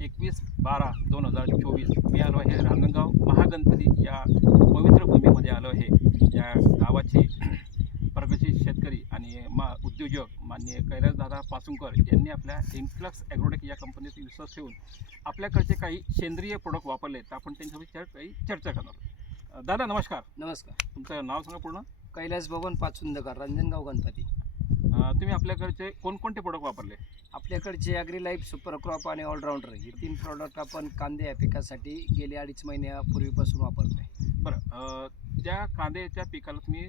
एकवीस बारा दोन हजार चोवीस. मी आलो आहे रांजणगाव महागणपती या पवित्र भूमीमध्ये आलो आहे. या गावाचे प्रगतशील शेतकरी आणि मा उद्योजक माननीय कैलासदादा पासुंकर यांनी आपल्या इन्फ्लक्स ॲग्रोटेक या कंपनीत विश्वास ठेवून आपल्याकडचे काही सेंद्रिय प्रोडक्ट वापरले तर आपण चर- काही चर्चा करणार दादा नमस्कार. नमस्कार. तुमचं नाव सांगा पूर्ण. कैलास भवन पाचुंदकर रंजनगाव गणपती. तुम्ही आपल्याकडचे कोणकोणते प्रोडक्ट वापरले? आपल्याकडचे ॲग्री लाईफ सुपर क्रॉप आणि ऑलराऊंडर हे तीन प्रॉडक्ट आपण कांदे या पिकासाठी गेले अडीच महिन्यापूर्वीपासून वापरतोय. बरं अ, त्या कांद्याच्या पिकाला तुम्ही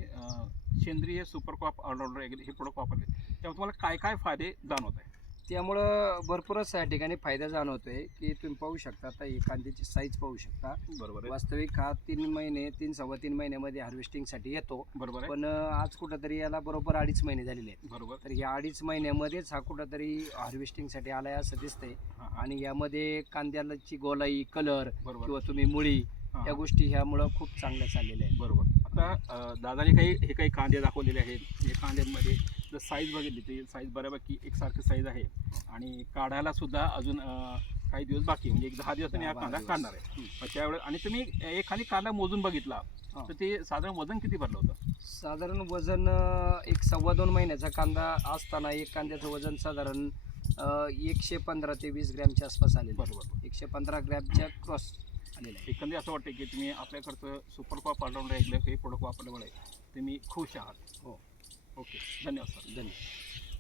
सेंद्रिय सुपर क्रॉप ऑलराऊंडर हे प्रोडक्ट वापरले त्यामुळे तुम्हाला काय काय फायदे जाणवत आहे त्यामुळं भरपूरच या ठिकाणी फायदा जाणवतोय की तुम्ही पाहू शकता आता ही कांद्याची साईज पाहू शकता. बरोबर आहे. वास्तविक हा तीन महिने तीन सव्वा तीन महिन्यामध्ये हार्वेस्टिंगसाठी येतो. बरोबर आहे. पण अं, आज कुठंतरी याला बरोबर अडीच महिने झालेले आहेत. बरोबर. तर या अडीच महिन्यामध्येच हा कुठंतरी हार्वेस्टिंगसाठी आलाय असं दिसतंय. हां, आणि यामध्ये कांद्याची गोलाई कलर बरोबर. किंवा तुम्ही मुळी हां, या गोष्टी ह्यामुळं खूप चांगल्या चाललेल्या आहेत. बरोबर. आता अ, दादाने काही हे काही कांदे दाखवलेले आहेत. हे कांद्यांमध्ये साईज बघितली ती साईज बऱ्यापैकी एकसारखी साईज आहे आणि काढायला सुद्धा अजून काही दिवस बाकी. म्हणजे एक दहा दिवस हा कांदा. काढणार आहे मग त्यावेळेस आणि तुम्ही एखादी कांदा मोजून बघितला. तर ते साधारण वजन किती भरलं होतं साधारण वजन एक सव्वा दोन महिन्याचा कांदा असताना एक कांद्याचं वजन साधारण एकशे पंधरा ते वीस ग्रॅमच्या आसपास आहे. बरोबर एकशे पंधरा ग्रॅमच्या क्रॉस आलेला आहे एकंदरीत असं वाटतं की तुम्ही आपल्याकडचं सुपर क्रॉप ऑलराऊंडर हे प्रोडक्ट वापरल्यामुळे तुम्ही खुश आहात हो. ओके धन्यवाद सर धन्यवाद